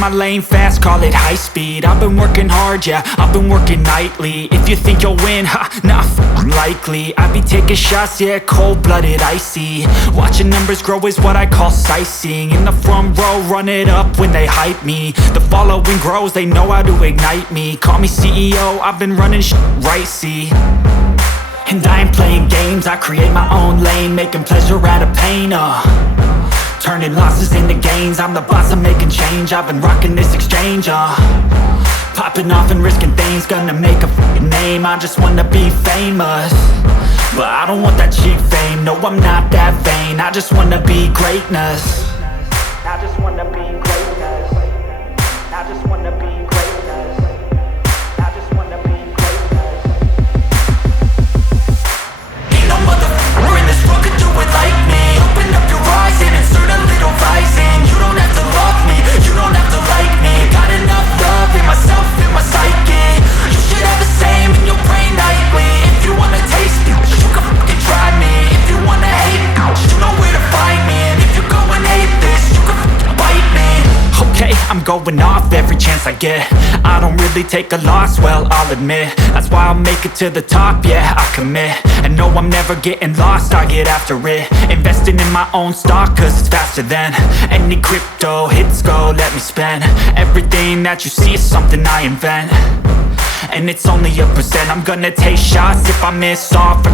my lane fast, call it high speed. I've been working hard, yeah, I've been working nightly. If you think you'll win, not likely. I be taking shots, yeah, cold-blooded, icy. Watching numbers grow is what I call sightseeing. In the front row, run it up when they hype me. The following grows, they know how to ignite me. Call me CEO, I've been running right, see. And I ain't playing games, I create my own lane, making pleasure out of pain, turning losses into gains. I'm the boss, I'm making change. I've been rocking this exchange, popping off and risking things. Gonna make a f***ing name. I just wanna be famous, but I don't want that cheap fame. No, I'm not that vain. I just wanna be greatness. I just wanna be greatness. I just wanna be greatness. I just wanna be greatness. Ain't no motherfucker in this world could do it like me. Open up your eyes and insert a little rising. You don't have to love me, you don't have to like me. Got enough love in myself, in my psyche. You should have the same in your brain nightly. If you wanna taste me, you can fucking try me. If you wanna hate me, you know where to find me. And if you go and hate this, you can fucking bite me. Okay, I'm going off every chance I get. I don't really take a loss, well, I'll admit. That's why I'll make it to the top, yeah, I commit. And no, I'm never getting lost, I get after it. Investing in my own stock, cause it's faster than any crypto hits go, let me spend. Everything that you see is something I invent, and it's only a percent. I'm gonna take shots if I miss off.